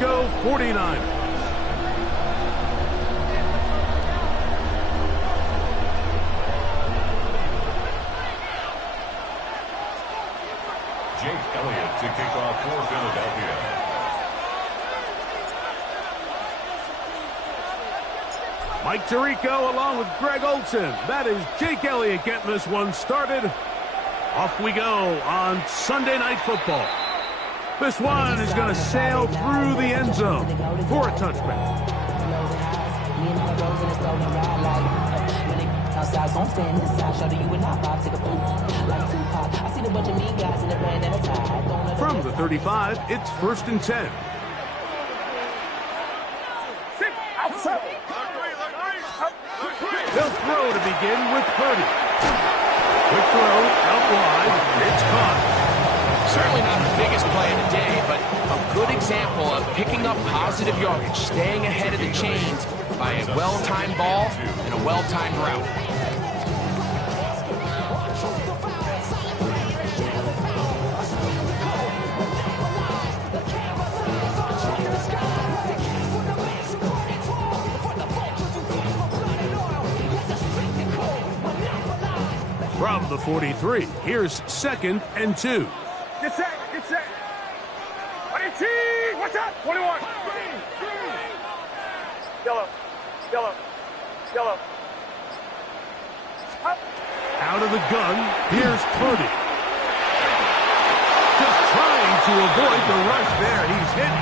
go 49. Jake Elliott to kick off for Philadelphia. Mike Tirico along with Greg Olson. That is Jake Elliott getting this one started. Off we go on Sunday Night Football. This one is going to sail through the end zone for a touchback. From the 35, it's 1st and 10. They'll throw to begin with Purdy. Quick throw, out wide, it's caught. Certainly not the biggest play of the day, but a good example of picking up positive yardage, staying ahead of the chains by a well-timed ball and a well-timed route. From the 43, here's 2nd and 2. Get set, get set. 18, watch out, 21. Yellow, yellow, yellow. Up. Out of the gun, here's Purdy. Just trying to avoid the rush there. He's hit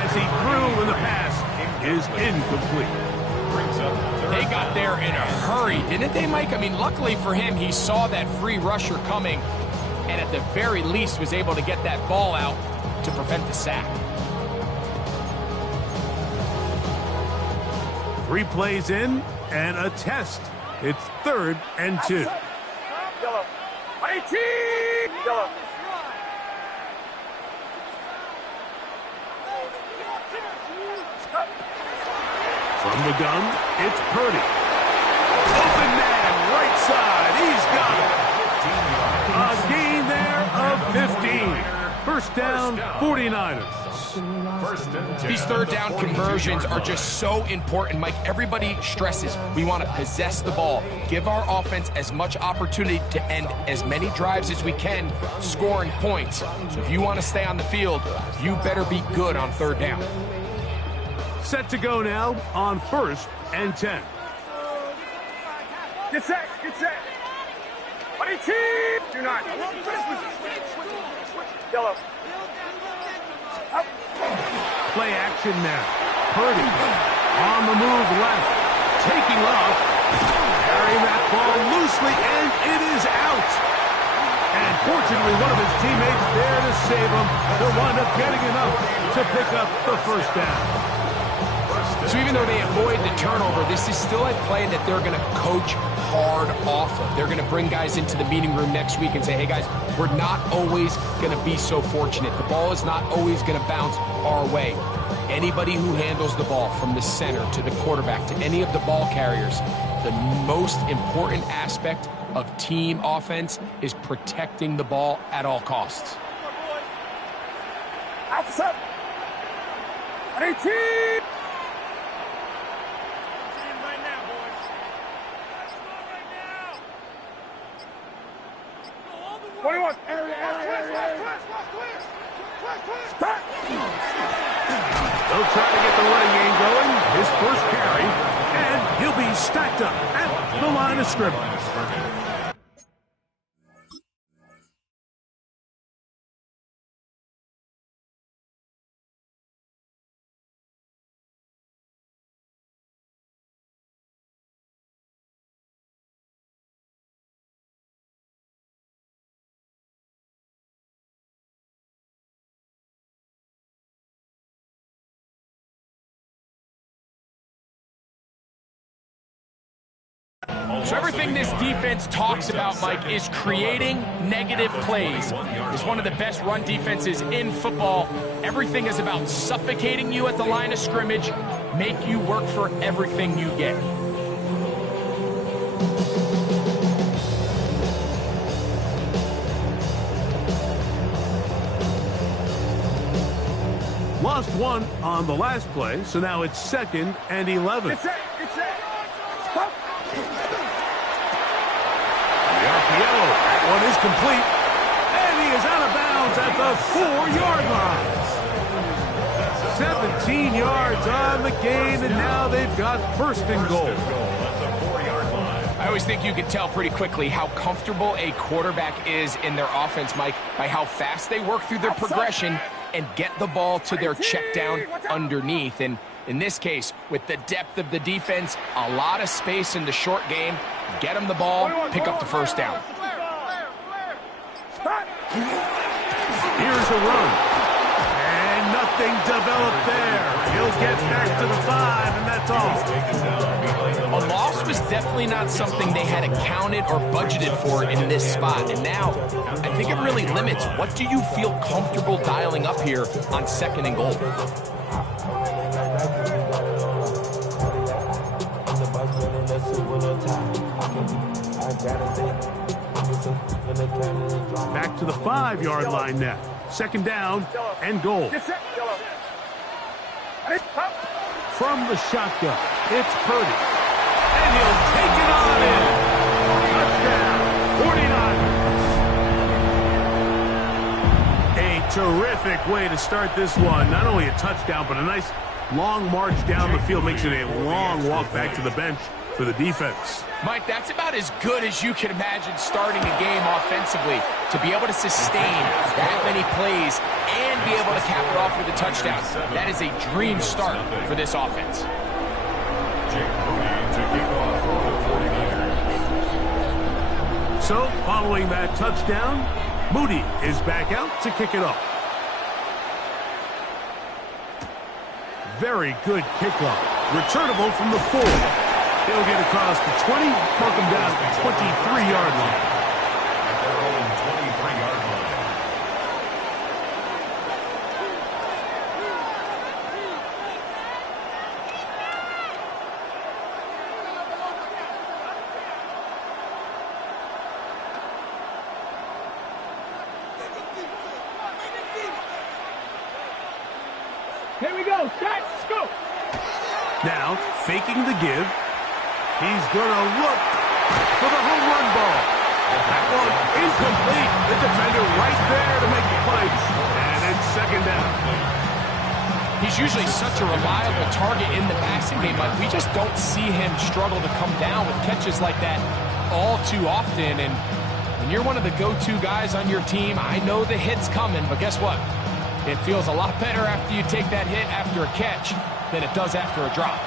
as he threw, and the pass is incomplete. They got there in a hurry, didn't they, Mike? I mean, luckily for him, he saw that free rusher coming and at the very least was able to get that ball out to prevent the sack. 3 plays in and a test. It's 3rd and 2. Yellow, 18, yellow. From the gun, it's Purdy. Open man, right side. He's got it. A gain there of 15. First down, 49ers. These 3rd down conversions are just so important, Mike. Everybody stresses we want to possess the ball, give our offense as much opportunity to end as many drives as we can, scoring points. So if you want to stay on the field, you better be good on 3rd down. Set to go now on 1st and 10. Get set, get set. 18, do not. Yellow. Up. Play action now. Purdy on the move left. Taking off. Carrying that ball loosely, and it is out. And fortunately, one of his teammates there to save him. He'll wind up getting enough to pick up the 1st down. So even though they avoid the turnover, this is still a play that they're going to coach hard off of. They're going to bring guys into the meeting room next week and say, hey, guys, we're not always going to be so fortunate. The ball is not always going to bounce our way. Anybody who handles the ball from the center to the quarterback to any of the ball carriers, the most important aspect of team offense is protecting the ball at all costs. Outside. 18. 21. They'll try to get the running game going. His first carry, and he'll be stacked up at the line of scrimmage. So everything this defense talks about, Mike, is creating negative plays. It's one of the best run defenses in football. Everything is about suffocating you at the line of scrimmage, make you work for everything you get. Lost 1 on the last play, so now it's 2nd and 11. Get set. Stop. The RPO, that one is complete, and he is out of bounds at the 4-yard line. 17 yards on the gain, and now they've got 1st and goal. I always think you can tell pretty quickly how comfortable a quarterback is in their offense, Mike, by how fast they work through their progression and get the ball to their check down underneath. And in this case, with the depth of the defense, a lot of space in the short game, get them the ball, pick up the 1st down. Here's a run. And nothing developed there. He'll get back to the 5, and that's all. A loss was definitely not something they had accounted or budgeted for in this spot. And now, I think it really limits what do you feel comfortable dialing up here on 2nd and goal. Back to the 5-yard line now. 2nd down and goal. From the shotgun, it's Purdy. And he'll take it on in. Touchdown, 49ers. A terrific way to start this one. Not only a touchdown, but a nice long march down the field. Makes it a long walk back to the bench for the defense. Mike, that's about as good as you can imagine starting a game offensively. To be able to sustain that many plays and be able to cap it off with a touchdown. That is a dream start for this offense. So, following that touchdown, Moody is back out to kick it off. Very good kickoff. Returnable from the 4. He'll get across the 20, mark him down at the 23-yard line. At their own 23-yard line. Here we go. Let's go. Now, faking the give. He's going to look for the home run ball. That one incomplete. The defender right there to make the play. And it's 2nd down. He's usually such a reliable target in the passing game, but we just don't see him struggle to come down with catches like that all too often. And when you're one of the go-to guys on your team, I know the hit's coming, but guess what? It feels a lot better after you take that hit after a catch than it does after a drop.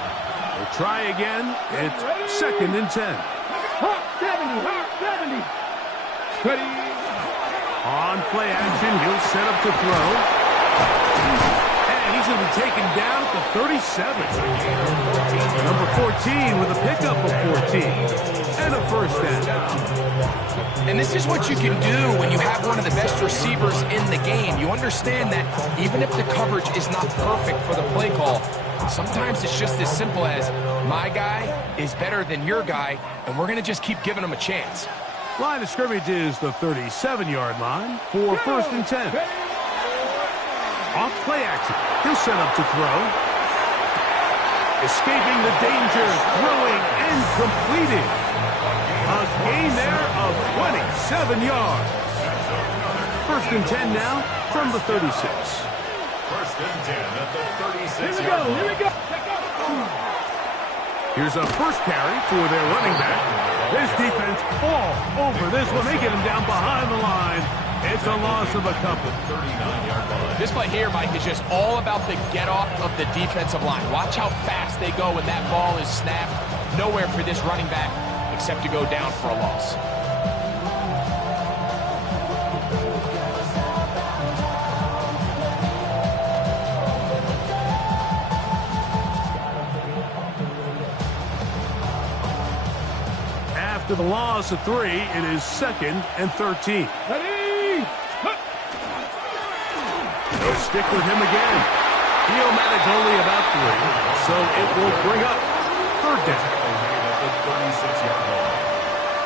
We'll try again. It's 2nd and 10. 70. Ready. On play action, he'll set up to throw. And he's going to be taken down at the 37. Number 14 with a pickup of 14. And a 1st down. And this is what you can do when you have one of the best receivers in the game. You understand that even if the coverage is not perfect for the play call, sometimes it's just as simple as my guy is better than your guy, and we're going to just keep giving him a chance. Line of scrimmage is the 37-yard line for 1st and 10. Off play action. He'll set up to throw. Escaping the danger, throwing and completing. A gain there of 27 yards. 1st and 10 now from the 36. 1st and 10 at the 36. Here we go. Here's a 1st carry for their running back. This defense all over this one. They get him down behind the line. It's a loss of a couple. 39-yard line. This play here, Mike, is just all about the get-off of the defensive line. Watch how fast they go when that ball is snapped. Nowhere for this running back except to go down for a loss. After the loss of 3, it is 2nd and 13. Ready. They'll stick with him again. He'll manage only about 3, so it will bring up 3rd down. At the 36-yard line.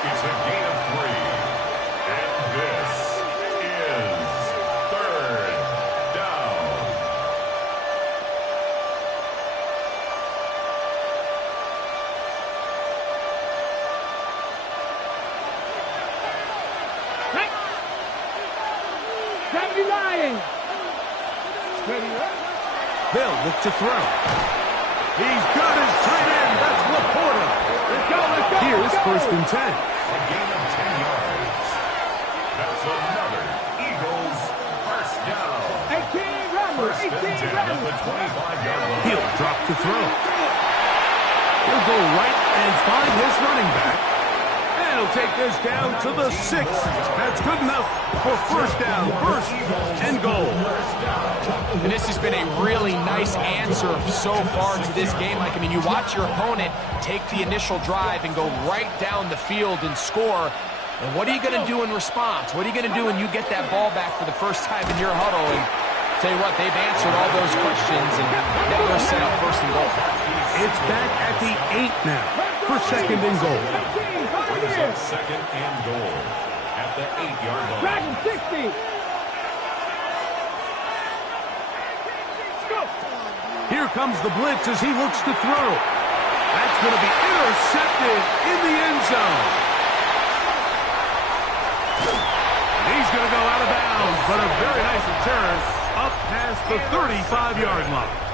It's a gain of 3. And this is 3rd down. They'll look to throw. He's got his tight end. That's Laporta. Here's 1st and 10. A gain of 10 yards. That's another Eagles first down. 1st and 10 at the 25-yard line. He'll drop to throw. He'll go right and find his running back. And he'll take this down to the 6. That's good enough for 1st down. 1st and goal. And this has been a really nice answer so far to this game. Like, I mean, you watch your opponent take the initial drive and go right down the field and score. And what are you going to do in response? What are you going to do when you get that ball back for the first time in your huddle? And tell you what, they've answered all those questions, and now they're set up 1st and goal. It's back at the 8 now for 2nd and goal. Brings up 2nd and goal at the 8-yard line. Dragon 60. Here comes the blitz as he looks to throw. That's going to be intercepted in the end zone. And he's going to go out of bounds, but a very nice return up past the 35-yard line.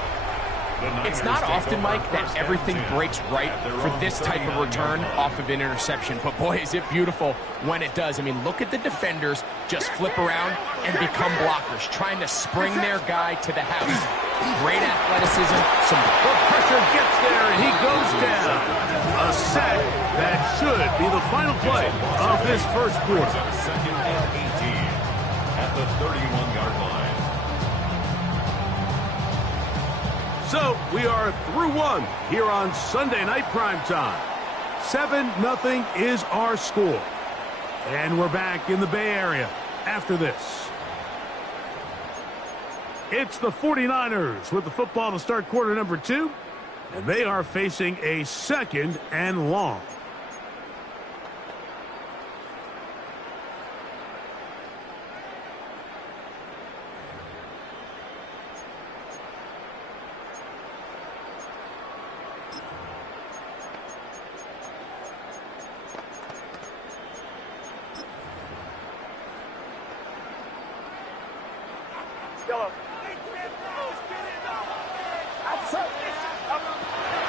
It's not often, Mike, that everything breaks right for this type of return off of an interception. But, boy, is it beautiful when it does. I mean, look at the defenders just flip around and become blockers, trying to spring their guy to the house. Great athleticism. Some blood pressure gets there, and he goes down. A sack that should be the final play of this first quarter. 2nd and 18 at the 31-yard line. So, we are through one here on Sunday Night Primetime. 7-0 is our score. And we're back in the Bay Area after this. It's the 49ers with the football to start quarter number 2. And they are facing a 2nd and long.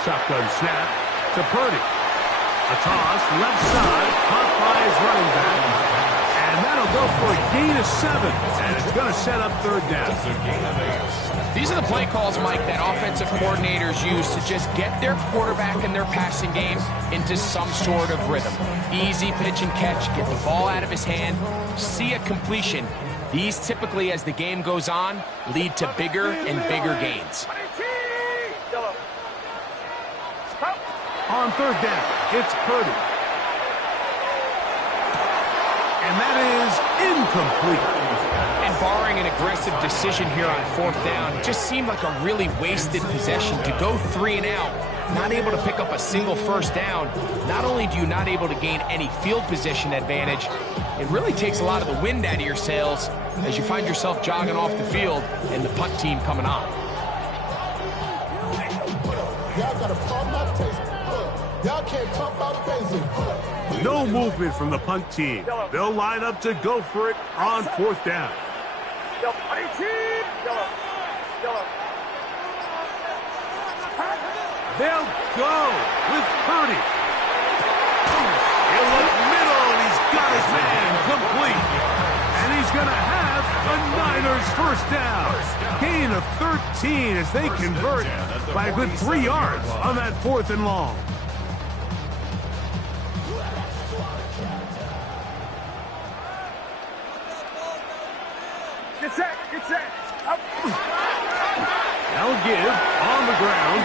Shotgun snap to Purdy. A toss, left side, caught by his running back. And that'll go for a gain of 7. And it's going to set up 3rd down. It's a gain of 8. These are the play calls, Mike, that offensive coordinators use to just get their quarterback and their passing game into some sort of rhythm. Easy pitch and catch, get the ball out of his hand, see a completion. These typically, as the game goes on, lead to bigger and bigger gains. On 3rd down, it's Purdy. And that is incomplete. And barring an aggressive decision here on 4th down, it just seemed like a really wasted possession to go 3 and out, not able to pick up a single 1st down. Not only do you not able to gain any field position advantage, it really takes a lot of the wind out of your sails as you find yourself jogging off the field and the punt team coming on. Y'all got a problem out taste. Y'all can't talk about basic. No movement from the punt team. They'll line up to go for it on 4th down. They'll go with Purdy. He'll look middle, and he's got his man complete. And he's going to have a Niners 1st down. Gain of 13 as they convert by a good 3 yards on that 4th and long. Get set, get set. Up. They'll give on the ground.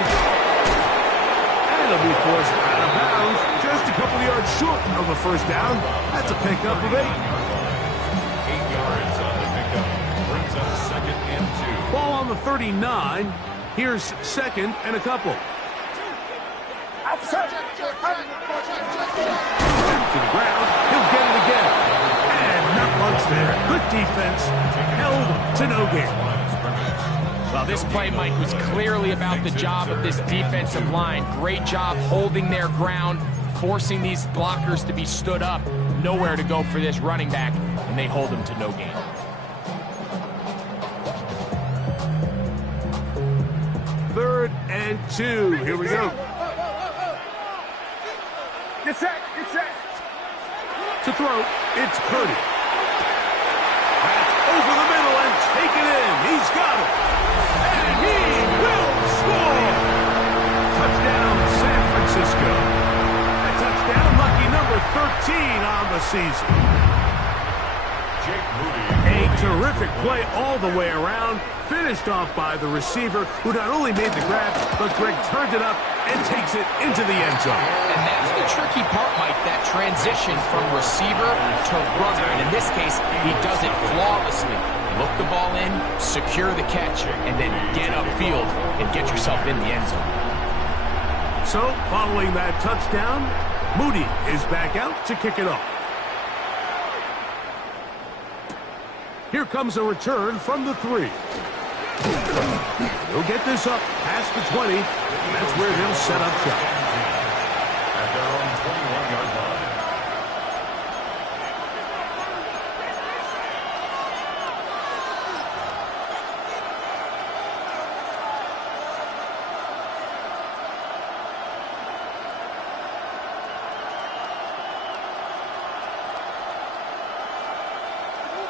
And it'll be forced out of bounds. Just a couple of yards short of the 1st down. That's a pickup of 8. 8 yards on the pickup. Brings up 2nd and 2. Ball on the 39. Here's 2nd and a couple. Outside. To the ground. He'll get it again. And not much there. Good defense. Held to no gain. Well, this play, Mike, was clearly about the job of this defensive line. Great job holding their ground, forcing these blockers to be stood up. Nowhere to go for this running back, and they hold him to no gain. and 2. Here we go. Get set. Get set. To throw, it's Purdy. That's over the middle and taken in. He's got it. And he will score. Touchdown, San Francisco. A touchdown, lucky number 13 on the season. A terrific play all the way around, finished off by the receiver, who not only made the grab, but Greg turned it up and takes it into the end zone. And that's the tricky part, Mike, that transition from receiver to runner. And in this case, he does it flawlessly. Look the ball in, secure the catch, and then get upfield and get yourself in the end zone. So, following that touchdown, Moody is back out to kick it off. Here comes a return from the 3. He'll get this up past the 20. That's where they'll set up shop. At their own 21-yard line.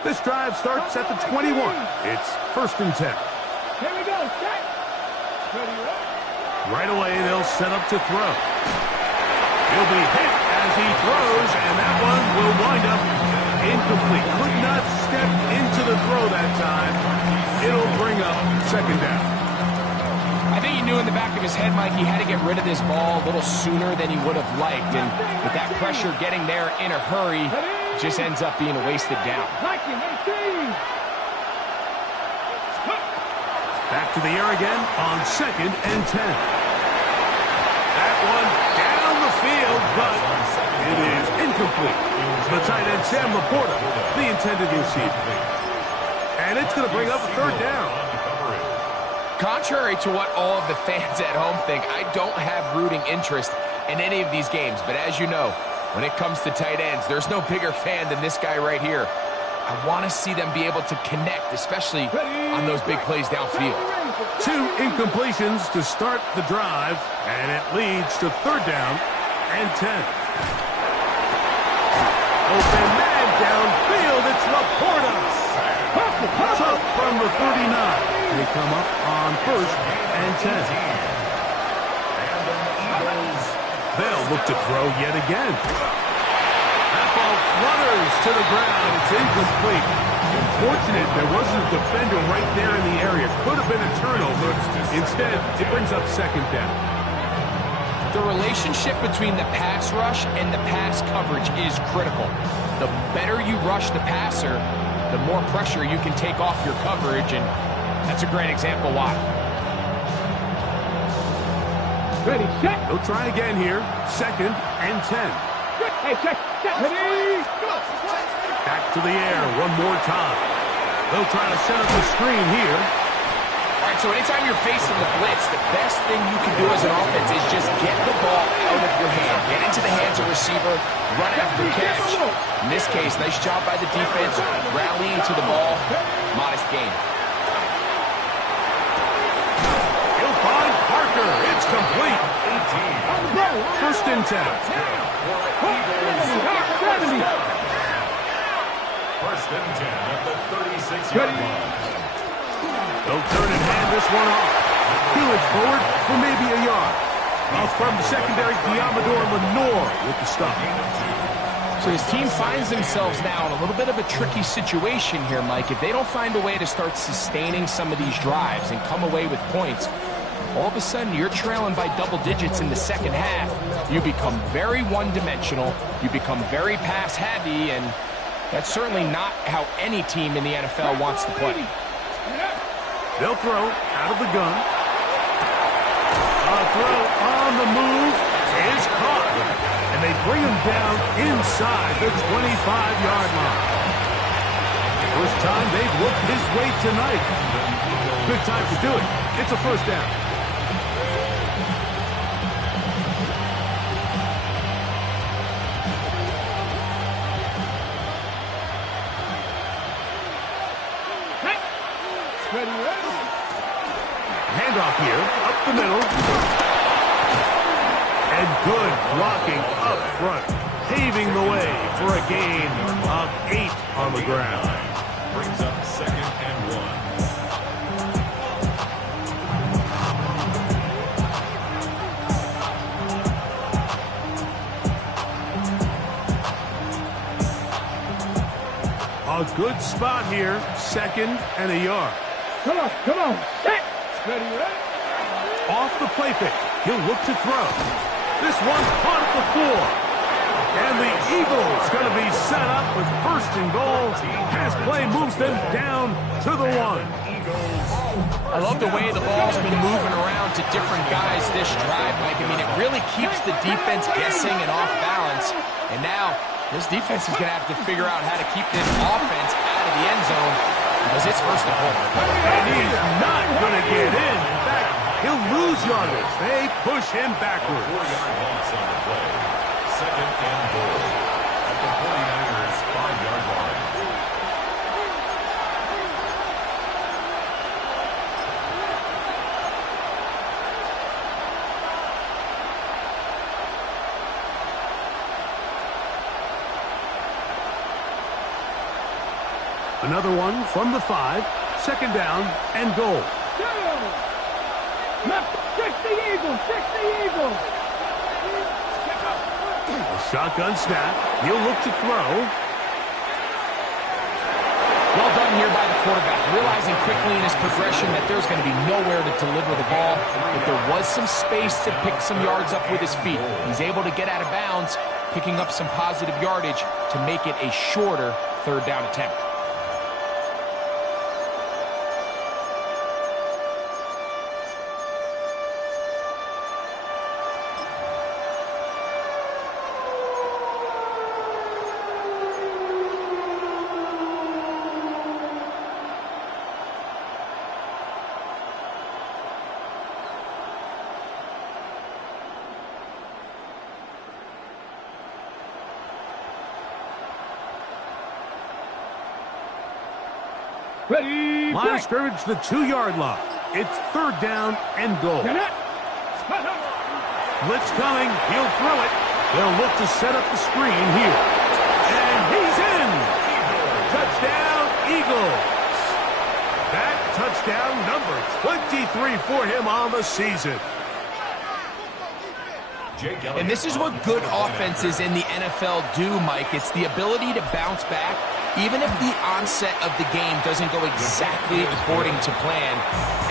This drive starts at the 21. It's 1st and 10. Here we go. Set. Ready, Right away, they'll set up to throw. He'll be hit as he throws, and that one will wind up incomplete. Could not step into the throw that time. It'll bring up 2nd down. I think he knew in the back of his head, Mike, he had to get rid of this ball a little sooner than he would have liked. And with that pressure getting there in a hurry, it just ends up being a wasted down. Back to the air again on 2nd and 10. That one down the field, but it is incomplete. The tight end, Sam Laporta, the intended receiver. And it's going to bring up a 3rd down. Contrary to what all of the fans at home think, I don't have rooting interest in any of these games. But as you know, when it comes to tight ends, there's no bigger fan than this guy right here. I want to see them be able to connect, especially on those big plays downfield. 2 incompletions to start the drive, and it leads to 3rd down and 10. Open man downfield, it's Laporta. Up from the 39. They come up on 1st and 10. They'll look to throw yet again. That ball flutters to the ground. It's incomplete. Unfortunate there wasn't a defender right there in the area. Could have been a turnover. Instead, it brings up 2nd down. The relationship between the pass rush and the pass coverage is critical. The better you rush the passer, the more pressure you can take off your coverage, and that's a great example why. Ready, set. They'll try again here. 2nd and 10. Hey, check. Ready. Back to the air one more time. They'll try to set up the screen here. All right, so anytime you're facing the blitz, the best thing you can do as an offense is just get the ball out of your hand. Get into the hands of receiver, run after catch. In this case, nice job by the defense, rallying to the ball. Modest gain. He'll find Parker. It's complete. 1st and 10. 1st and 10 at the 36-yard line. They'll turn and hand this one off. Peel it forward for maybe a yard. From the secondary, Diamador Lenore with the stop. So his team finds themselves now in a little bit of a tricky situation here, Mike. If they don't find a way to start sustaining some of these drives and come away with points, all of a sudden you're trailing by double digits in the 2nd half. You become very one-dimensional. You become very pass-heavy, and that's certainly not how any team in the NFL wants to play. They'll throw out of the gun. A throw on the move is caught. And they bring him down inside the 25-yard line. First time they've looked his way tonight. Good time to do it. It's a 1st down. Handoff here, up the middle. And good blocking up front, paving the way for a gain of 8 on the ground. Brings up 2nd and 1. A good spot here, 2nd and a yard. Come on. Set. Ready, ready. Off the play fake, he'll look to throw. This one caught at the floor. And the Eagles going to be set up with 1st and goal. Pass play moves them down to the 1. I love the way the ball's been moving around to different guys this drive, Mike. I mean, it really keeps the defense guessing and off balance. And now, this defense is going to have to figure out how to keep this offense out of the end zone because it's 1st and goal. And he's not going to get in. In fact, he'll lose yardage. They push him backwards. 4-yard loss on the play. 2nd and goal. At the 49ers' 5-yard line. Another one from the 5, 2nd down and goal. Check the Eagles. A shotgun snap. He'll look to throw. Well done here by the quarterback, realizing quickly in his progression that there's going to be nowhere to deliver the ball, but there was some space to pick some yards up with his feet. He's able to get out of bounds, picking up some positive yardage to make it a shorter 3rd down attempt. Ready, Line of scrimmage, the 2-yard line. It's 3rd down and goal. Blitz coming. He'll throw it. They'll look to set up the screen here. And he's in. Touchdown, Eagles. That touchdown number 23 for him on the season. And this is what good offenses in the NFL do, Mike. It's the ability to bounce back. Even if the onset of the game doesn't go exactly according to plan,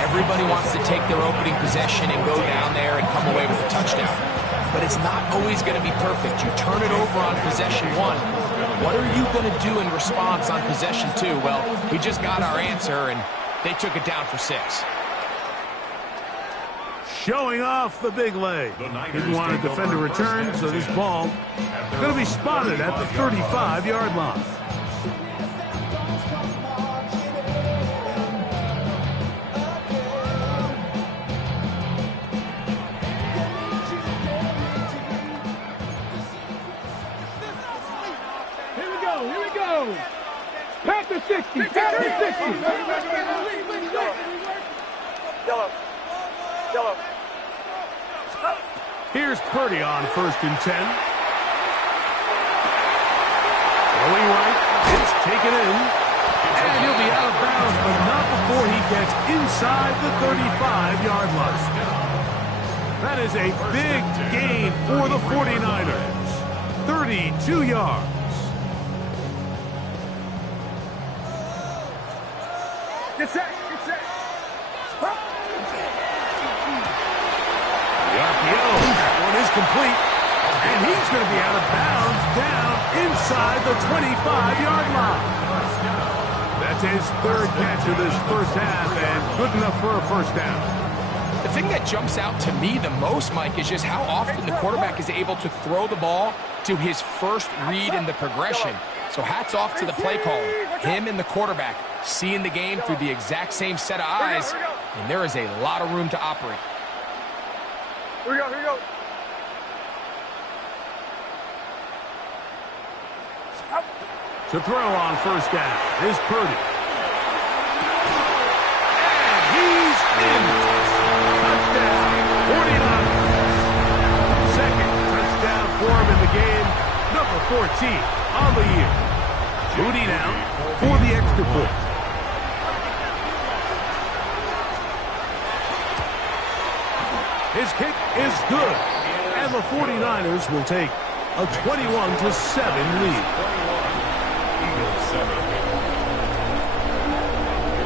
everybody wants to take their opening possession and go down there and come away with a touchdown. But it's not always going to be perfect. You turn it over on possession 1. What are you going to do in response on possession 2? Well, we just got our answer, and they took it down for 6. Showing off the big leg. Didn't want to defend a return, so this ball going to be spotted at the 35-yard line. Here we go. Panther 60. Yellow. Here's Purdy on 1st and 10. Going right, it's taken in. And he'll be out of bounds, but not before he gets inside the 35-yard line. That is a big gain for the 49ers. 32 yards. Get set. The RPO, that one is complete. And he's going to be out of bounds down inside the 25-yard line. That's his 3rd catch of this 1st half and good enough for a 1st down. The thing that jumps out to me the most, Mike, is just how often the quarterback is able to throw the ball to his first read in the progression. So hats off to the play caller. Him and the quarterback seeing the game through the exact same set of eyes, and there is a lot of room to operate. Here we go. To throw on 1st down is Purdy. And he's in. on the year. Moody now for the extra point. His kick is good, and the 49ers will take a 21-7 lead. Eagles 7.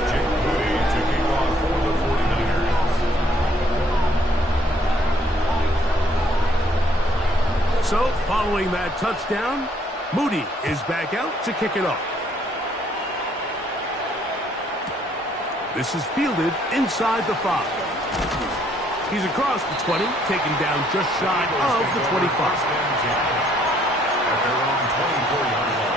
Jake Moody to kick off for the 49ers. So, following that touchdown, Moody is back out to kick it off. This is fielded inside the 5. He's across the 20, taken down just shy of the 25. At their own 24-yard line.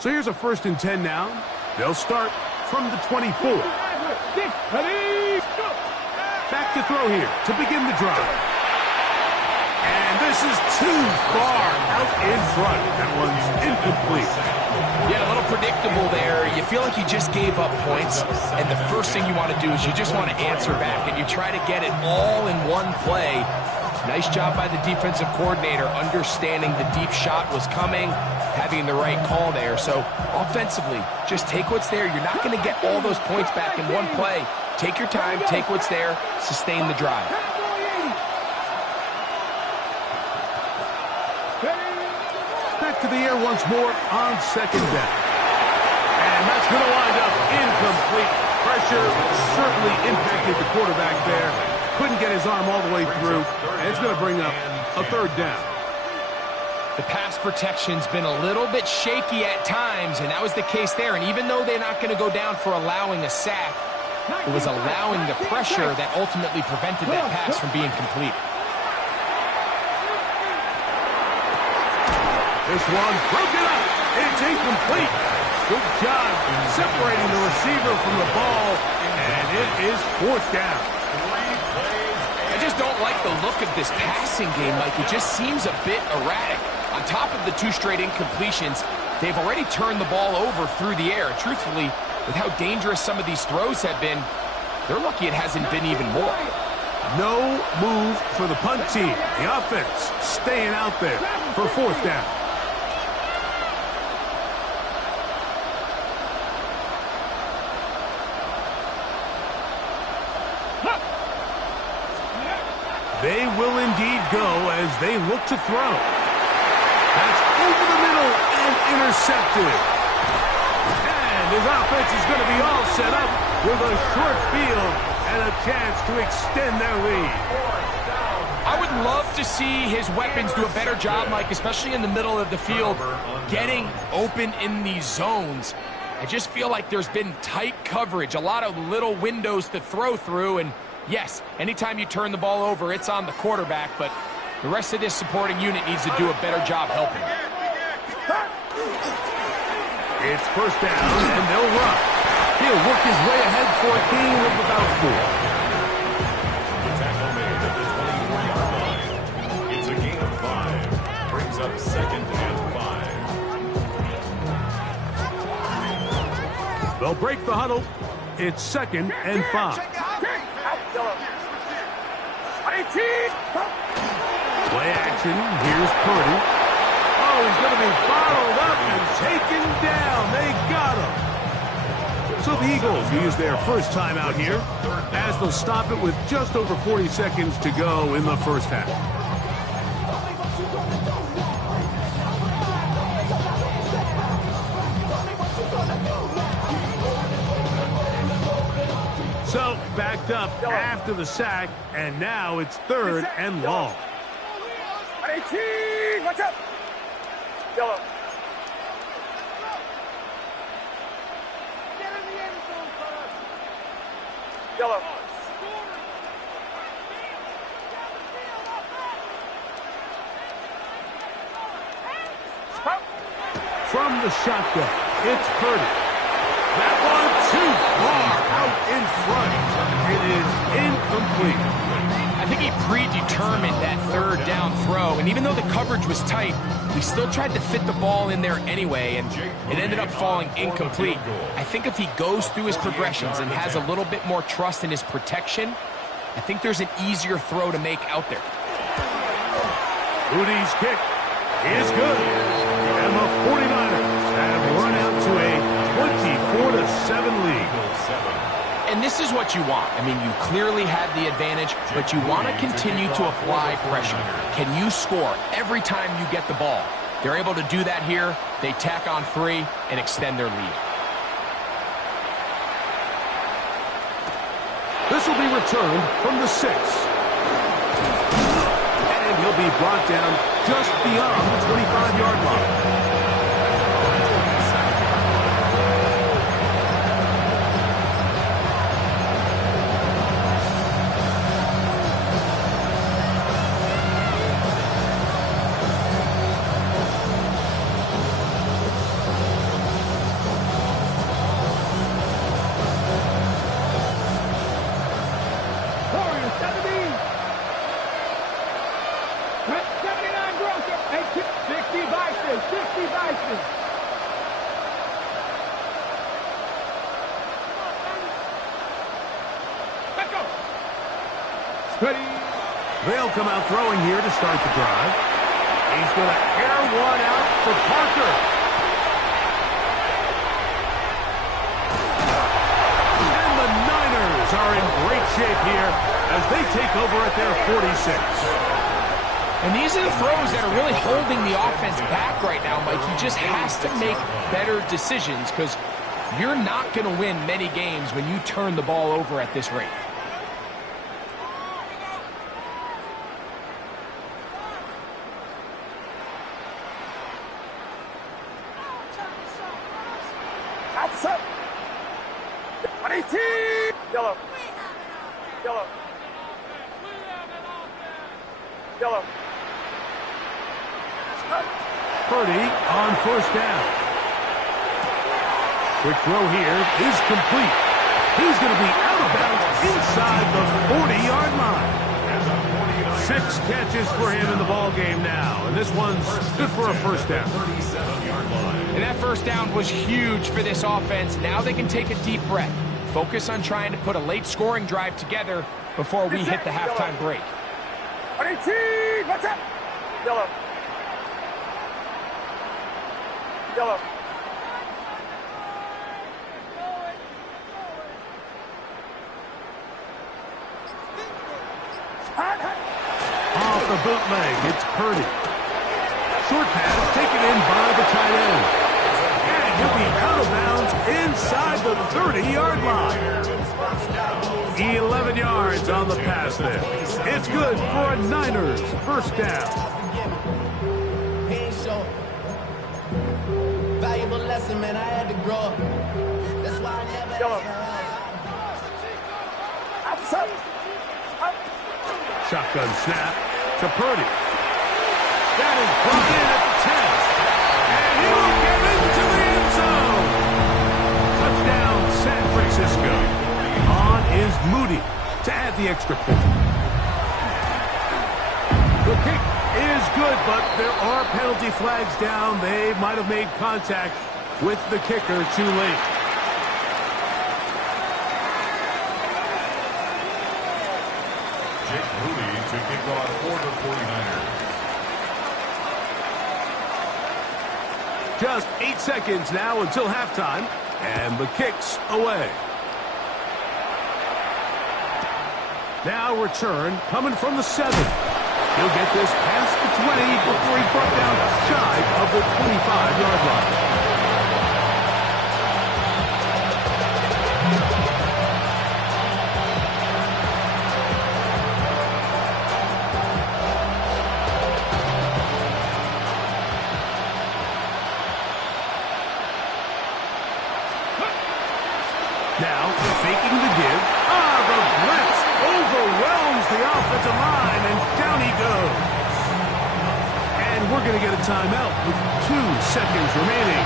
So here's a 1st and 10 now. They'll start from the 24. Back to throw here to begin the drive. And this is too far out in front. That one's incomplete. Yeah, a little predictable there. You feel like you just gave up points, and the first thing you want to do is you just want to answer back, and you try to get it all in one play. Nice job by the defensive coordinator understanding the deep shot was coming, having the right call there. So offensively, just take what's there. You're not going to get all those points back in one play. Take your time, take what's there, sustain the drive. Back to the air once more on 2nd down. And that's going to wind up incomplete. Pressure certainly impacted the quarterback there. Couldn't get his arm all the way through, and it's going to bring up a 3rd down. The pass protection's been a little bit shaky at times, and that was the case there. And even though they're not going to go down for allowing a sack, it was allowing the pressure that ultimately prevented that pass from being complete. This one broken up. It's incomplete. Good job separating the receiver from the ball, and it is 4th down. I just don't like the look of this passing game, Mike. It just seems a bit erratic. On top of the 2 straight incompletions, they've already turned the ball over through the air. Truthfully, with how dangerous some of these throws have been, they're lucky it hasn't been even more. No move for the punt team. The offense staying out there for 4th down. They will indeed go as they look to throw. That's over the middle and intercepted. And his offense is going to be all set up with a short field and a chance to extend their lead. I would love to see his weapons do a better job, Mike, especially in the middle of the field, getting open in these zones. I just feel like there's been tight coverage, a lot of little windows to throw through, and yes, anytime you turn the ball over, it's on the quarterback, but the rest of this supporting unit needs to do a better job helping. It's 1st down, and they'll run. He'll work his way ahead for a gain of about 4. The tackle made at the 24-yard line. It's a gain of 5. Brings up 2nd and 5. They'll break the huddle. It's 2nd and 5. Play action. Here's Purdy. Oh, he's going to be bottled up and taken down. They got him. So the Eagles use their first time out here as they'll stop it with just over 40 seconds to go in the 1st half. So, backed up after the sack, and now it's 3rd and long. 18, watch out! Yellow. Get in the end zone, fellas. Yellow. From the shotgun, it's Purdy. That one too far out in front. It is incomplete. I think he predetermined that third down throw, and even though the coverage was tight, he still tried to fit the ball in there anyway, and it ended up falling incomplete. I think if he goes through his progressions and has a little bit more trust in his protection, I think there's an easier throw to make out there. Rudy's kick is good, and the 49ers have run out to a 24-7 lead. And this is what you want. I mean, you clearly have the advantage, but you want to continue to apply pressure. Can you score every time you get the ball? They're able to do that here. They tack on 3 and extend their lead. This will be returned from the 6. And he'll be brought down just beyond the 25-yard line. They'll come out throwing here to start the drive. He's going to air one out for Parker. And the Niners are in great shape here as they take over at their 46. And these are the throws that are really holding the offense back right now, Mike. He just has to make better decisions because you're not going to win many games when you turn the ball over at this rate. Yellow. Yellow. Yellow. Purdy on first down. Quick throw here is complete. He's going to be out of bounds inside the 40-yard line. 6 catches for him in the ball game now, and this one's good for a first down. And that first down was huge for this offense. Now they can take a deep breath. Focus on trying to put a late scoring drive together before we hit the halftime break. Watch out! Yellow. Yellow. Off the bootleg, it's Purdy. Short pass taken in by the tight end. And he'll be out of bounds inside the 30-yard line. 11 yards on the pass there. It's good for a Niners first down. Valuable lesson, man. I had to grow up. That's why I never. Shotgun snap to Purdy. That is brought in at the 10. And he will get into the end zone. Touchdown, San Francisco. On is Moody to add the extra point. The kick is good, but there are penalty flags down. They might have made contact with the kicker too late. Moody to kick off for the 49ers. Just 8 seconds now until halftime, and the kick's away. Now return coming from the 7. He'll get this past the 20 before he's brought down shy of the 25-yard line. Now, faking the give. The blitz overwhelms the offensive line, and down he goes. And we're going to get a timeout with 2 seconds remaining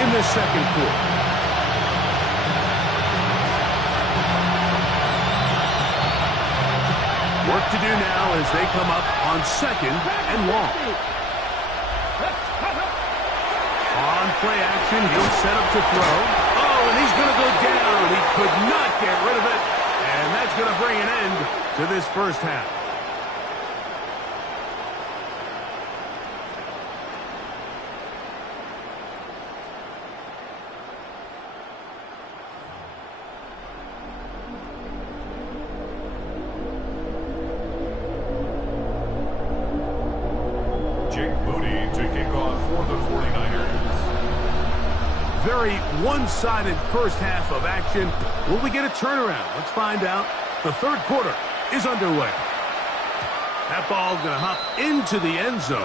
in the second quarter. Work to do now as they come up on second and long. On play action, he'll set up to throw. Oh, and he's going to go down. He could not get rid of it. And that's going to bring an end to this first half. Very one-sided first half of action. Will we get a turnaround? Let's find out. The third quarter is underway. That ball going to hop into the end zone.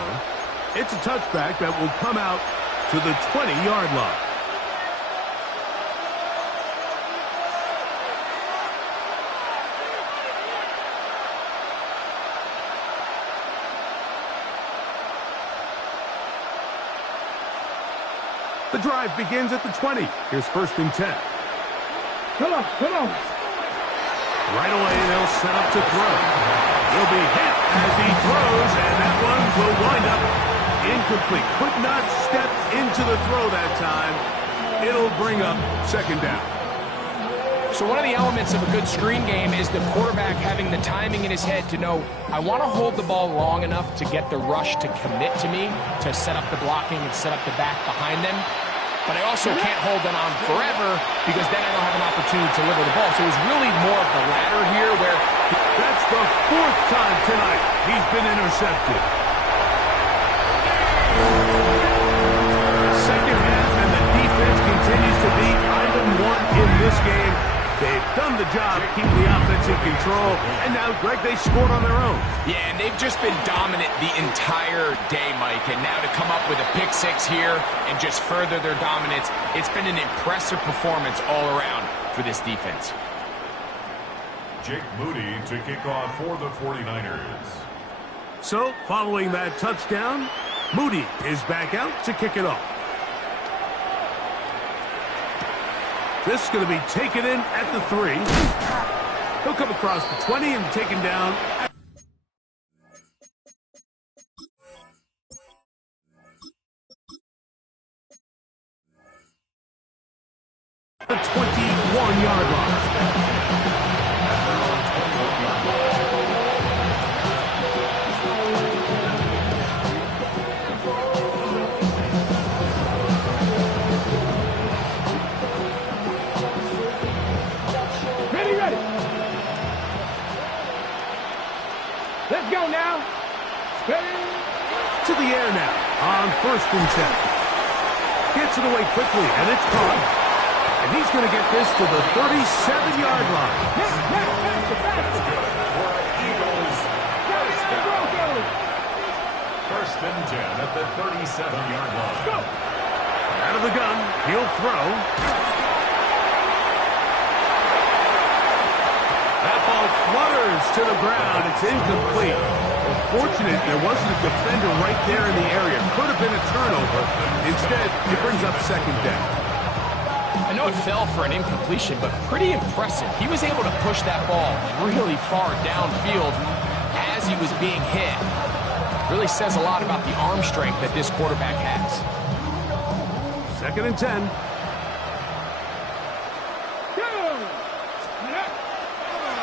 It's a touchback that will come out to the 20-yard line. The drive begins at the 20. Here's 1st and 10. Come on. Right away, they'll set up to throw. He'll be hit as he throws, and that one will wind up incomplete. Could not step into the throw that time. It'll bring up 2nd down. So one of the elements of a good screen game is the quarterback having the timing in his head to know, I want to hold the ball long enough to get the rush to commit to me, to set up the blocking and set up the back behind them. But I also can't hold them on forever because then I don't have an opportunity to deliver the ball. So it was really more of the latter here where... That's the 4th time tonight he's been intercepted. Second half, and the defense continues to be item 1 in this game. They've done the job keeping the offense in control, and now, Greg, they scored on their own. Yeah, and they've just been dominant the entire day, Mike, and now to come up with a pick-6 here and just further their dominance, it's been an impressive performance all around for this defense. Jake Moody to kick off for the 49ers. So, following that touchdown, Moody is back out to kick it off. This is going to be taken in at the 3. He'll come across the 20 and taken down at the 21-yard line. Let's go now. To the air now on 1st and 10. Gets it away quickly, and it's caught. And he's going to get this to the 37-yard line. Eagles, first and 10 at the 37-yard line. Go. Out of the gun, he'll throw. That ball flutters to the ground. It's incomplete. Fortunate there wasn't a defender right there in the area. Could have been a turnover. Instead, it brings up 2nd down. I know it fell for an incompletion, but pretty impressive. He was able to push that ball really far downfield as he was being hit. Really says a lot about the arm strength that this quarterback has. 2nd and 10.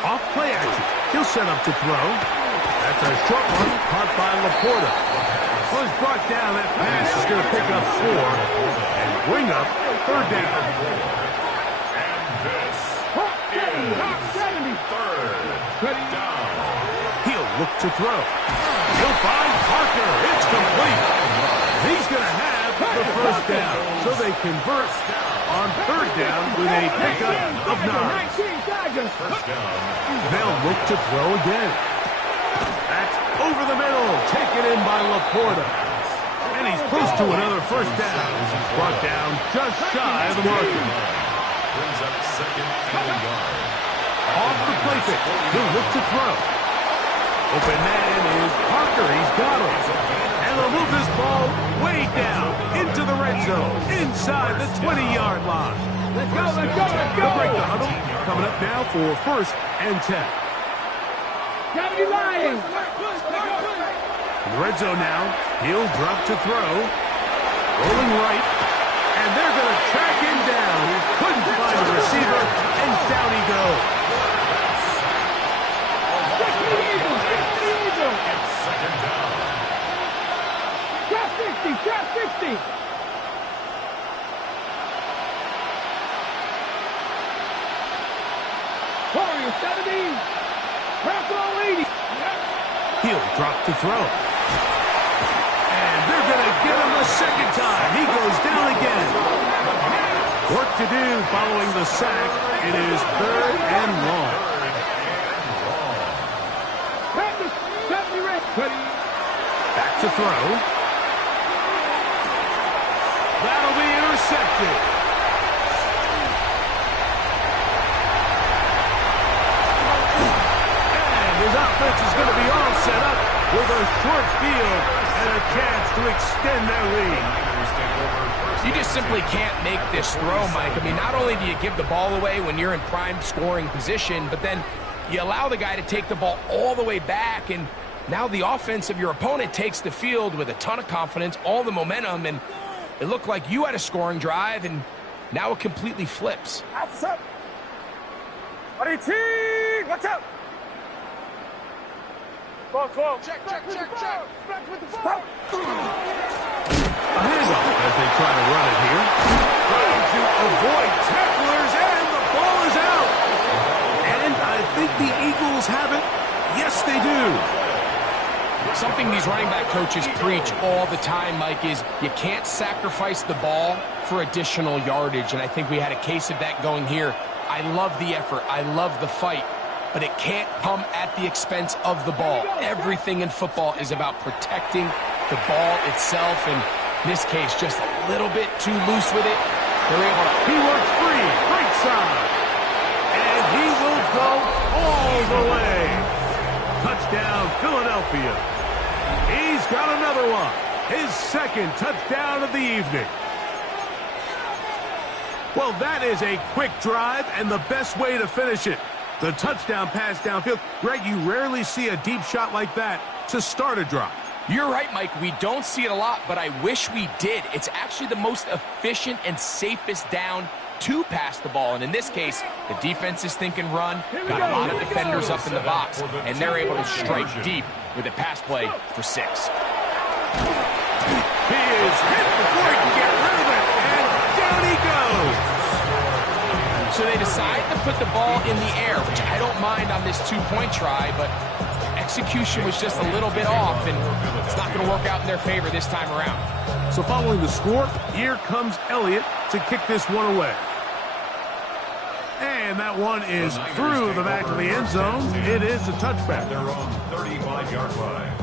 Off play action. He'll set up to throw. That's a short one caught by Laporta. Well, he's brought down. That pass is going to pick up 4 and bring up 3rd down. And this is 3rd down. He'll look to throw. He'll find Parker. It's complete. He's going to have the 1st down. So they convert on 3rd down with a pickup of 9. First down. They'll look to throw again. That's over the middle, taken in by Laporta. And he's close to another 1st down. He's brought down just shy of the marker. Brings up 2nd and yard. Off the play fake, he'll look to throw. Open man is Parker. He's got him. And they'll move this ball way down into the red zone, inside the 20-yard line. Let's go, let's go, let's go. They'll break the huddle. Coming up now for 1st and 10. Gotta be lying. In the red zone now. He'll drop to throw. Rolling right. And they're going to track him down. He couldn't find the receiver. And down he goes. It's second down. Drop 50. Warrior 70. Bravo 80. He'll drop to throw. And they're going to get him the second time. He goes down again. Work to do following the sack. It is 3rd and long. Back to throw. That'll be intercepted. And his offense is going to be all set up with a short field and a chance to extend their lead. You just simply can't make this throw, Mike. I mean, not only do you give the ball away when you're in prime scoring position, but then you allow the guy to take the ball all the way back, and now the offense of your opponent takes the field with a ton of confidence, all the momentum, and it looked like you had a scoring drive, and now it completely flips. Outside. Buddy team, watch out. Ball 12. Check. Back with the ball. A handoff as they try to run it here. Trying to avoid tacklers, and the ball is out. And I think the Eagles have it. Yes, they do. Something these running back coaches preach all the time, Mike, is you can't sacrifice the ball for additional yardage, and I think we had a case of that going here. I love the effort. I love the fight, but it can't come at the expense of the ball. Everything in football is about protecting the ball itself, and in this case, just a little bit too loose with it. They're able to... He works free, right side, and he will go all the way. Touchdown, Philadelphia. He's got another one. His second touchdown of the evening. Well, that is a quick drive and the best way to finish it. The touchdown pass downfield. Greg, you rarely see a deep shot like that to start a drive. You're right, Mike. We don't see it a lot, but I wish we did. It's actually the most efficient and safest down to pass the ball. And in this case, the defense is thinking run, got a lot of defenders up in the box, and they're able to strike deep with a pass play for 6. He is hit before he can get rid of it, and down he goes. So they decide to put the ball in the air, which I don't mind on this 2-point try, but execution was just a little bit off, and it's not going to work out in their favor this time around. So following the score, here comes Elliott to kick this one away. And that one is through the back of the end zone. It is a touchback. Their own 35-yard line.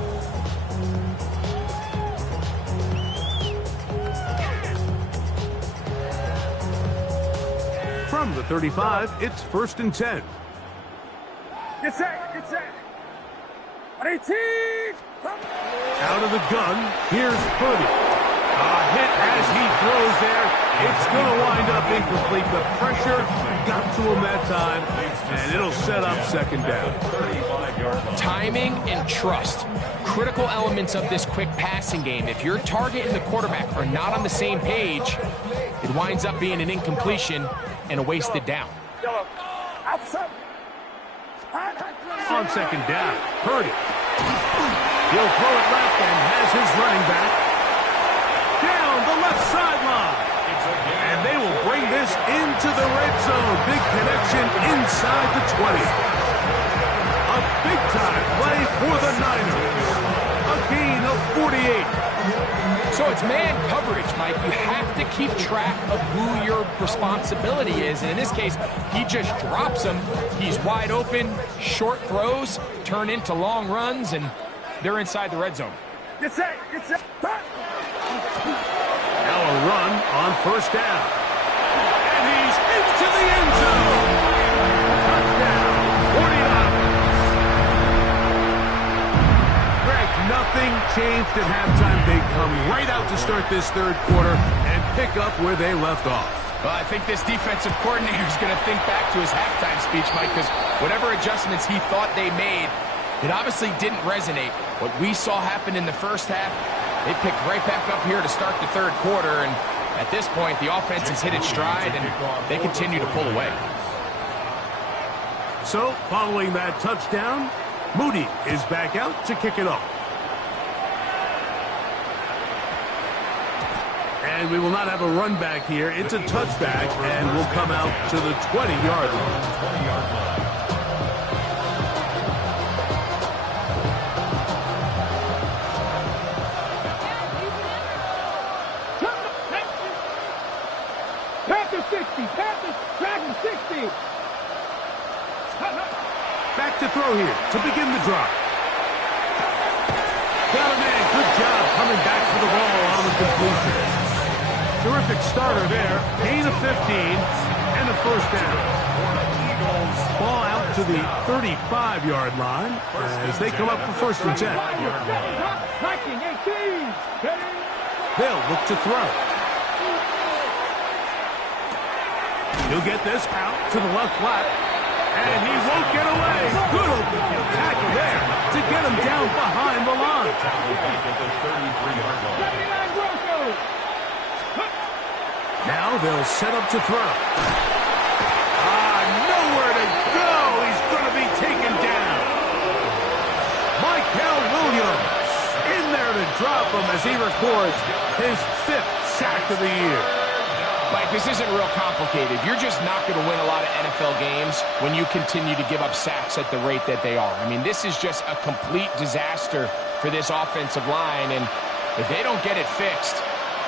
From the 35, it's 1st and 10. Get set. 18. Out of the gun, here's Purdy. A hit as he throws there. It's going to wind up incomplete. The pressure got to him that time, and it'll set up 2nd down. Timing and trust, critical elements of this quick passing game. If your target and the quarterback are not on the same page, it winds up being an incompletion and a wasted down. On 2nd down, Purdy. He'll throw it left and has his running back down the left sideline. And they will bring this into the red zone. Big connection inside the 20. A big-time play for the Niners. A gain of 48. So it's man coverage, Mike. You have to keep track of who your responsibility is. And in this case, he just drops him. He's wide open. Short throws turn into long runs, and they're inside the red zone. Get set. Now a run on 1st down. And he's into the end zone. Touchdown, 49. Greg, nothing changed at halftime. They come right out to start this 3rd quarter and pick up where they left off. Well, I think this defensive coordinator is going to think back to his halftime speech, Mike, because whatever adjustments he thought they made, It obviously didn't resonate. What we saw happen in the first half, they picked right back up here to start the third quarter, and at this point, the offense has hit its stride, and they continue to pull away. So, following that touchdown, Moody is back out to kick it off. And we will not have a run back here. It's a touchback, and we'll come out to the 20-yard line. Back to throw here to begin the drive. Got a man. Good job coming back for the ball on the completion. Terrific starter there. Gain of 15 and a first down. Ball out to the 35-yard line as they come up for first and 10. They'll look to throw. He'll get this out to the left flat. And he won't get away. Good open tackle there to get him down behind the line. Now they'll set up to throw. Nowhere to go. He's going to be taken down. Michael Williams in there to drop him as he records his 5th sack of the year. Mike, this isn't real complicated. You're just not going to win a lot of NFL games when you continue to give up sacks at the rate that they are. I mean, this is just a complete disaster for this offensive line, and if they don't get it fixed,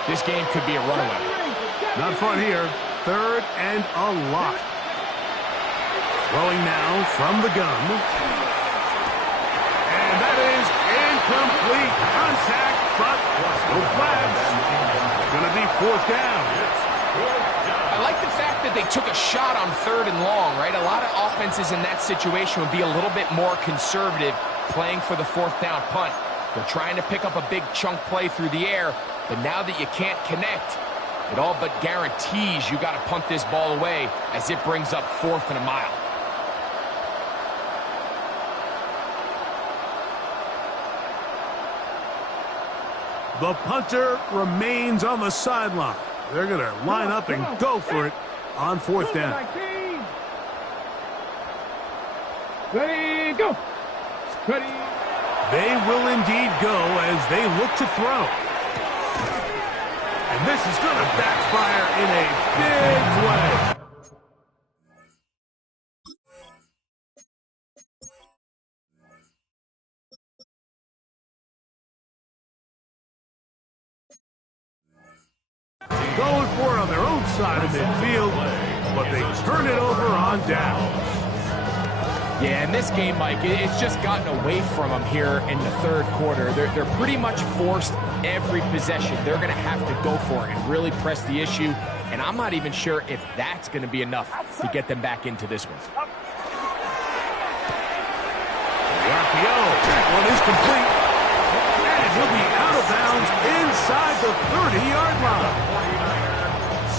this game could be a runaway. Not fun here. 3rd and a lot. Throwing now from the gun. And that is incomplete contact, but no flags. It's going to be 4th down. I like the fact that they took a shot on 3rd and long, right? A lot of offenses in that situation would be a little bit more conservative playing for the 4th down punt. They're trying to pick up a big chunk play through the air, but now that you can't connect, it all but guarantees you got to punt this ball away as it brings up 4th and a mile. The punter remains on the sideline. They're going to line up and go for it on 4th down. Ready, go. Ready. They will indeed go as they look to throw. And this is going to backfire in a big way. Going for it on their own side of midfield, but they turn it over on downs. Yeah, in this game, Mike, it's just gotten away from them here in the 3rd quarter. They're pretty much forced every possession. They're going to have to go for it and really press the issue, and I'm not even sure if that's going to be enough to get them back into this one. The RPO, that one is complete. And he'll be out of bounds inside the 30-yard line.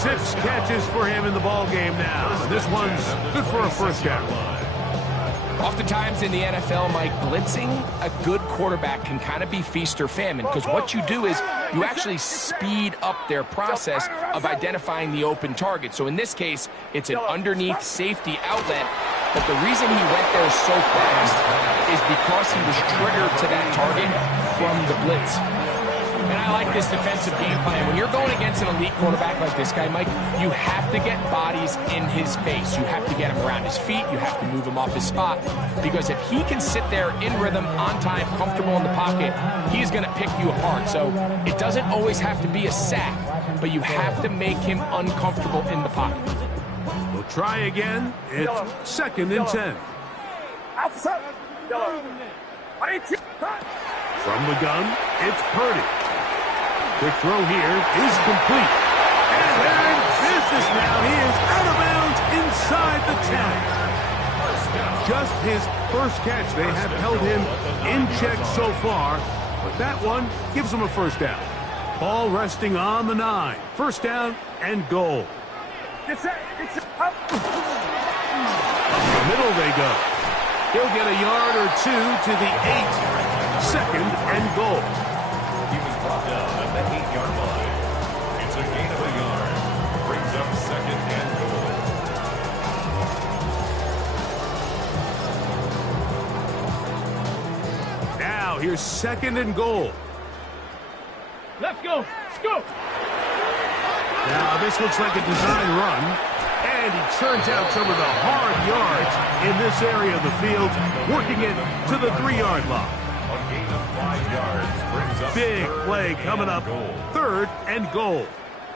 6 catches for him in the ball game now. This one's good for a first down. Oftentimes in the NFL, Mike, blitzing a good quarterback can kind of be feast or famine, because what you do is you actually speed up their process of identifying the open target. So in this case, it's an underneath safety outlet, but the reason he went there so fast is because he was triggered to that target from the blitz. And I like this defensive game plan. When you're going against an elite quarterback like this guy, Mike, you have to get bodies in his face. You have to get him around his feet. You have to move him off his spot. Because if he can sit there in rhythm, on time, comfortable in the pocket, he's going to pick you apart. So it doesn't always have to be a sack, but you have to make him uncomfortable in the pocket. We'll try again. It's 2nd and 10. From the gun, it's Purdy. Quick throw here is complete. And they're in business now. He is out of bounds inside the 10. Just his first catch. They have held him in check so far, but that one gives him a first down. Ball resting on the 9. First down and goal. It's up. Up the middle they go. He'll get a yard or two to the 8. Second and goal. He was brought down at the 8-yard line. It's a gain of a yard. Brings up second and goal. Now here's second and goal. Let's go. Let's go. Now this looks like a design run. And he turns out some of the hard yards in this area of the field, working it to the 3-yard line. A gain of 5 yards brings up Big play coming up. goal. Third and goal.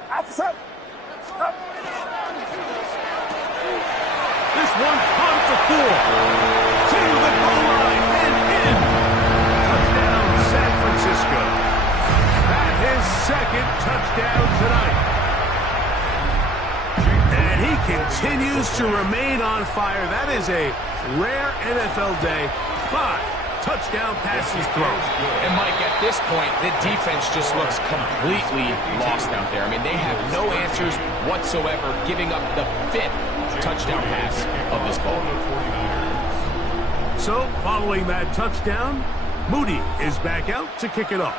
Outside. Up. This one caught the 4. To the goal line and in. Touchdown, San Francisco. That his second touchdown tonight. And he continues to remain on fire. That is a rare NFL day. 5 touchdown passes thrown. And Mike, at this point, the defense just looks completely lost out there. I mean, they have no answers whatsoever, giving up the 5th touchdown pass of this ball game. So, following that touchdown, Moody is back out to kick it off.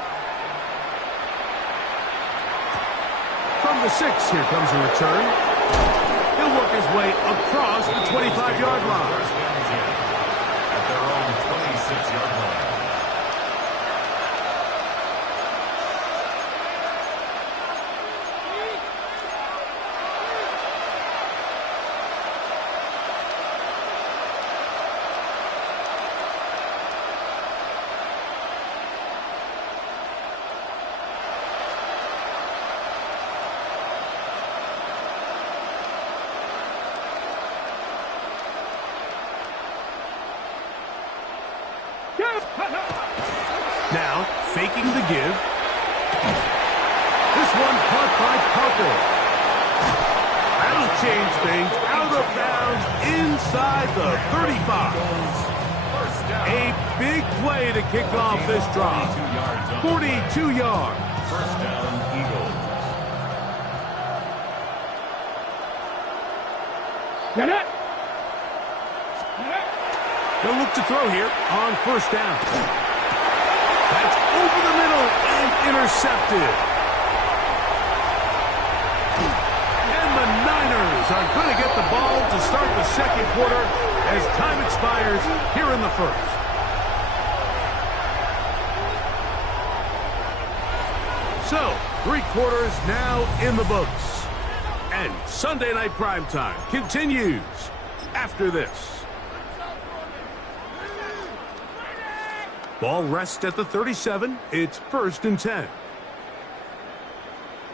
From the 6, here comes a return. He'll work his way across the 25-yard line. At their own 26-yard line. Now, faking the give. This one caught by Parker. That'll change things. Out of bounds inside the 35. A big play to kick off this drive. 42 yards. First down, Eagles. Get it. They'll look to throw here on first down. That's over the middle and intercepted. And the Niners are going to get the ball to start the second quarter as time expires here in the first. So, 3 quarters now in the books. And Sunday Night Primetime continues after this. Ball rests at the 37. It's first and 10.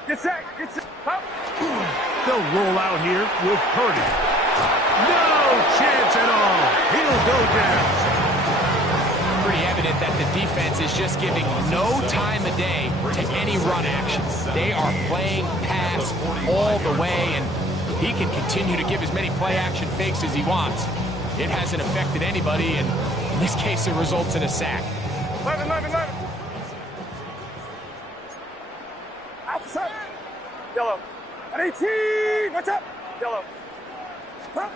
Get set. Get set. Up. They'll roll out here with Purdy. No chance at all. He'll go down. Pretty evident that the defense is just giving no time of day to any run action. They are playing pass all the way, and he can continue to give as many play-action fakes as he wants. It hasn't affected anybody, and in this case, it results in a sack. 11. Outside. Yellow. At 18. Watch out. Yellow. Up.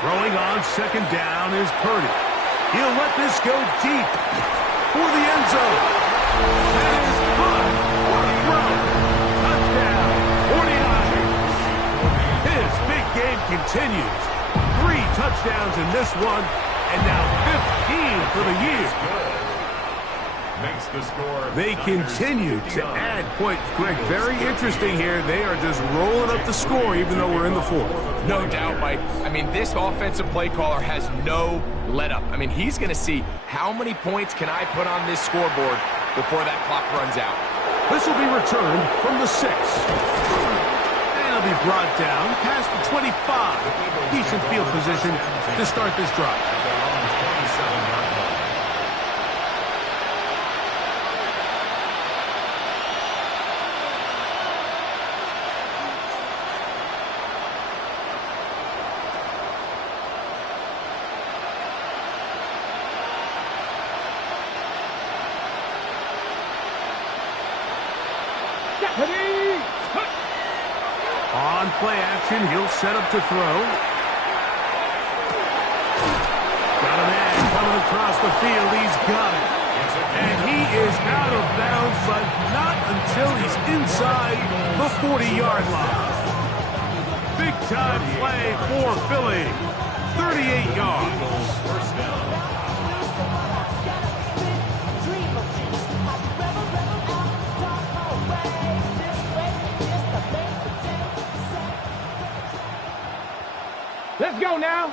Throwing on second down is Purdy. He'll let this go deep for the end zone. That is good. What a throw. Touchdown. 49. His big game continues. 3 touchdowns in this one, and now 15 for the year. Makes the score. They continue to add points. Greg, very interesting here. They are just rolling up the score even though we're in the 4th. No doubt, Mike. I mean, this offensive play caller has no let up. I mean, he's going to see how many points can I put on this scoreboard before that clock runs out. This will be returned from the 6. And it'll be brought down past the 25. Decent field position to start this drive. On play action, he'll set up to throw. Got a man across the field. He's got it. And he is out of bounds, but not until he's inside the 40-yard line. Big-time play for Philly. 38 yards. First down. Let's go now.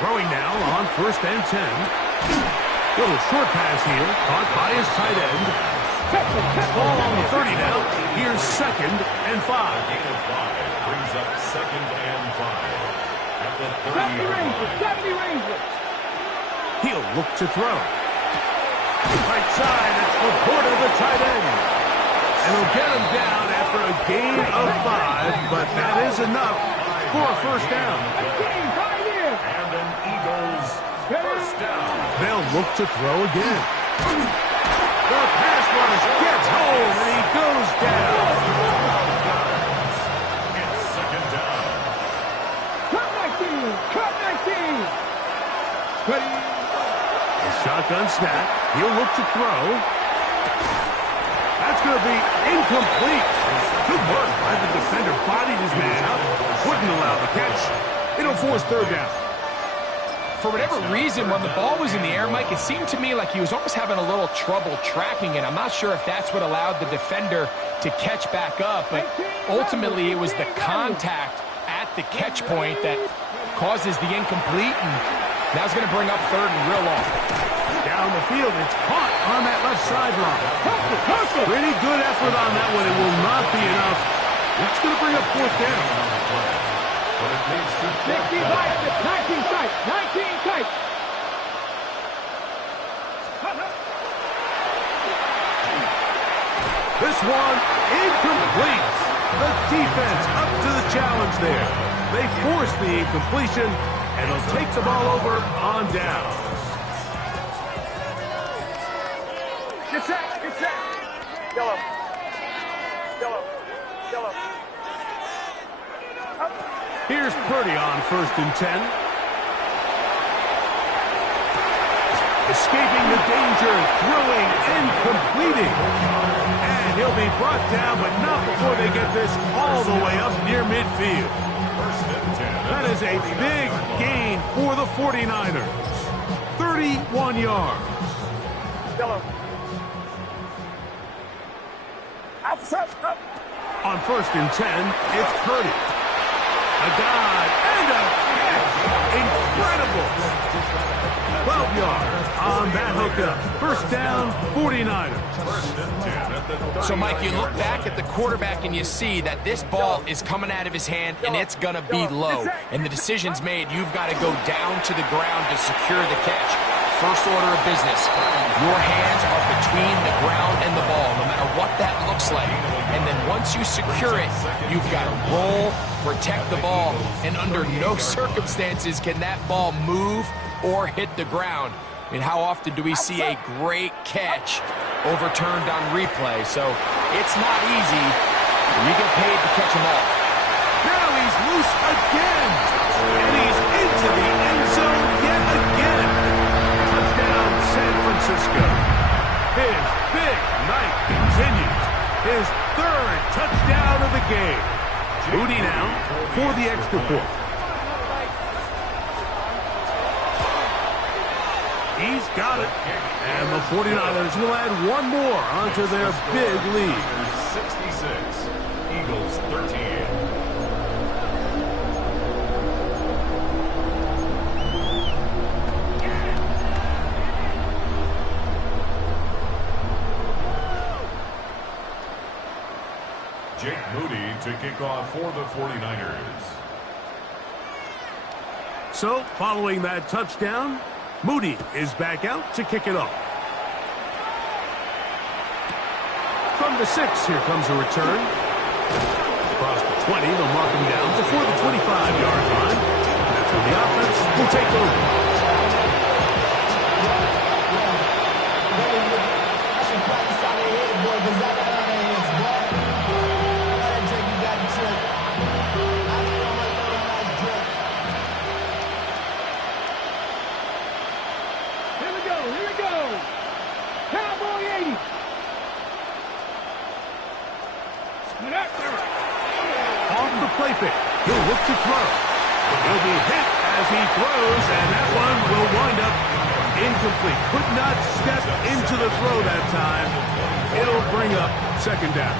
Throwing now on 1st and 10. Little short pass here, caught by his tight end. Ball on the 30 now. Here's 2nd and 5. Gain of 5 brings up 2nd and 5. At the 30-yard line. 70 Rangers. He'll look to throw. Right side, it's the port of the tight end. And he'll get him down after a gain of 5, but that is enough for a first down. And an Eagles first down. They'll look to throw again. The pass rush gets home, and he goes down. It's 2nd down. Cut 19. Cut 19. Ready. A shotgun snap. He'll look to throw. That's going to be incomplete. Good work by the defender. Bodied his man up. Wouldn't allow the catch. It'll force 3rd down. For whatever reason, when the ball was in the air, Mike, it seemed to me like he was almost having a little trouble tracking it. I'm not sure if that's what allowed the defender to catch back up, but ultimately it was the contact at the catch point that causes the incomplete, and now it's going to bring up 3rd and real long. Down the field, it's caught on that left sideline. Pretty good effort on that one. It will not be enough. That's going to bring up 4th down. But it needs to 19 tight. 19 tight. This one incomplete. The defense up to the challenge there. They force the incompletion, and they'll take the ball over on down. Get set. Get set. Yellow. Yellow. Yellow. Here's Purdy on 1st and 10. Escaping the danger, throwing and completing. And he'll be brought down, but not before they get this all the way up near midfield. 1st and 10. That is a big gain for the 49ers. 31 yards. Yellow. Outside. Up. On 1st and 10, it's Purdy. A dive and a catch. Incredible. 12 yards on that hookup. First down, 49ers. So, Mike, you look back at the quarterback and you see that this ball is coming out of his hand and it's going to be low. And the decision's made. You've got to go down to the ground to secure the catch. First order of business. Your hands are between the ground and the ball, no matter what that looks like. And then once you secure it, you've got to roll, protect the ball, and under no circumstances can that ball move or hit the ground. I mean, how often do we see a great catch overturned on replay? So it's not easy, but you get paid to catch them all. Now he's loose again, and he's into the end zone yet again. Touchdown, San Francisco. His big night continues. His 3rd touchdown of the game. Moody now for the extra point. He's got it. And the 49ers will add one more onto their big lead. 66, Eagles 13. Jake Moody to kick off for the 49ers. So, following that touchdown, Moody is back out to kick it off. From the 6, here comes a return. Across the 20, they'll mark him down before the 25-yard line. That's when the offense will take over. safe it. He'll look to throw. He'll be hit as he throws, and that one will wind up incomplete. Could not step into the throw that time. It'll bring up second down.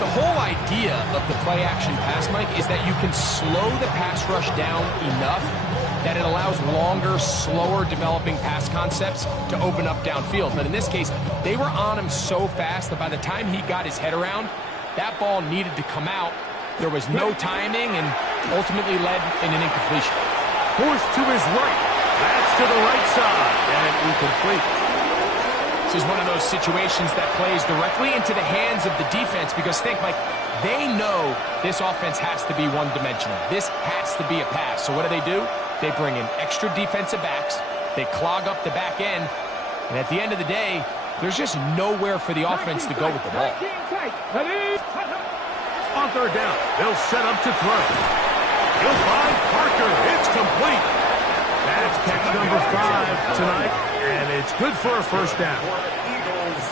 The whole idea of the play-action pass, Mike, is that you can slow the pass rush down enough that it allows longer, slower developing pass concepts to open up downfield. But in this case, they were on him so fast that by the time he got his head around, that ball needed to come out. There was no timing and ultimately led in an incompletion. Forced to his right. That's to the right side and incomplete. This is one of those situations that plays directly into the hands of the defense because think, Mike, they know this offense has to be one-dimensional. This has to be a pass. So what do? They bring in extra defensive backs. They clog up the back end. And at the end of the day, there's just nowhere for the offense to go with the ball. On third down, they'll set up to throw. He'll find Parker. It's complete. That's catch number 5 tonight, and it's good for a first down. Eagles,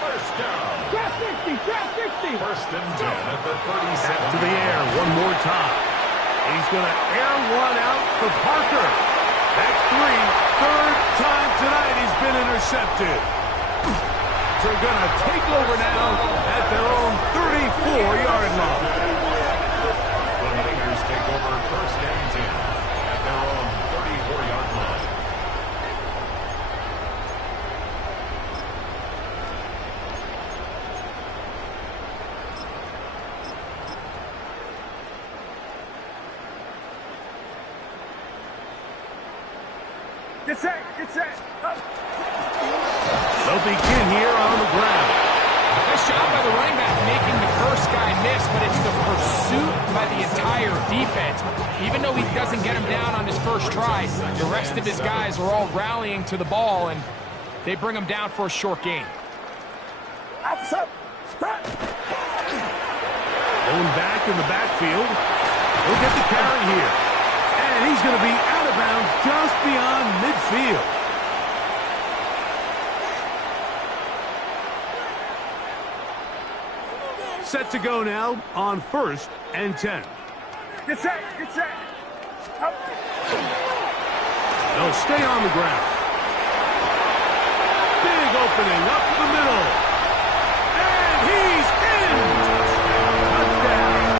first down. Drop 60, drop 60. First and 10 at the 37. Back to the air one more time. He's going to air one out for Parker. That's 3. Third time tonight he's been intercepted. They're going to take over now at their own 34-yard line. The Raiders take over first and 10 at their own 34-yard line. Get set, get set. Up. They'll begin here on the ground. Nice job by the running back making the first guy miss, but it's the pursuit by the entire defense. Even though he doesn't get him down on his first try, the rest of his guys are all rallying to the ball, and they bring him down for a short gain. Up, front. Going back in the backfield. He'll get the carry here. And he's going to be out of bounds just beyond midfield. Set to go now on first and 10. Get set, get set. Up. They'll stay on the ground. Big opening up the